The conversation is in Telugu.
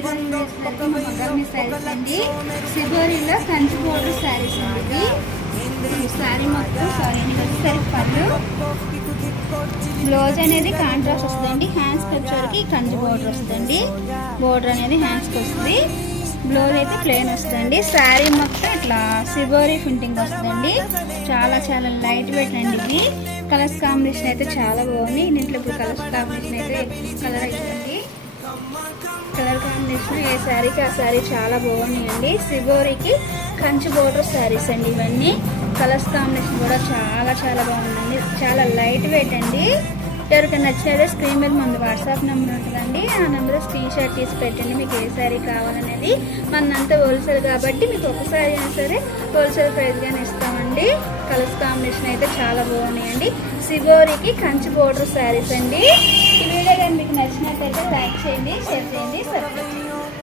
ఈరోజు మగామి శారీస్ అండి. సిబోరిలో కంచి బోర్డర్ శారీస్ అండి. ఇది శారీ మొత్తం వచ్చేసరికి పళ్ళు, బ్లౌజ్ అనేది కాంట్రాస్ట్ వస్తుందండి. హ్యాండ్స్కి వచ్చేసరికి కంచి బోర్డర్ వస్తుందండి. బోర్డర్ అనేది హ్యాండ్స్కి వస్తుంది. బ్లౌజ్ అయితే ప్లెయిన్ వస్తుందండి. శారీ మొత్తం ఇట్లా సిబోరి ప్రింటింగ్ వస్తుందండి. చాలా చాలా లైట్ వెయిట్ అండి. ఇది కలర్స్ కాంబినేషన్ అయితే చాలా బాగుంది. ఇంట్లో ఇప్పుడు కలర్స్ కాంబినేషన్ అయితే కలర్ అయిపోయింది. కలర్ కాంబినేషన్ ఏ శారీకి ఆ శారీ చాలా బాగున్నాయండి. సిబోరికి కంచి బోర్డర్ శారీస్ అండి. ఇవన్నీ కలర్స్ కాంబినేషన్ కూడా చాలా చాలా బాగుందండి. చాలా లైట్ వెయిట్ అండి. ఎవరికైనా నచ్చినట్లయితే స్క్రీన్ మీద మన వాట్సాప్ నెంబర్ ఉంటుందండి. ఆ నెంబర్ స్క్రీన్ షాట్ తీసి పెట్టండి మీకు ఏ శారీ కావాలనేది. మనంతా హోల్సేల్ కాబట్టి మీకు ఒక శారీ అయినా సరే హోల్సేల్ ప్రైస్గానే ఇస్తామండి. కలర్స్ కాంబినేషన్ అయితే చాలా బాగున్నాయండి. సిబోరికి కంచి బోర్డర్ శారీస్ అండి. ఈ వీడియో కానీ మీకు నచ్చినట్లయితే లైక్ చేయండి, షేర్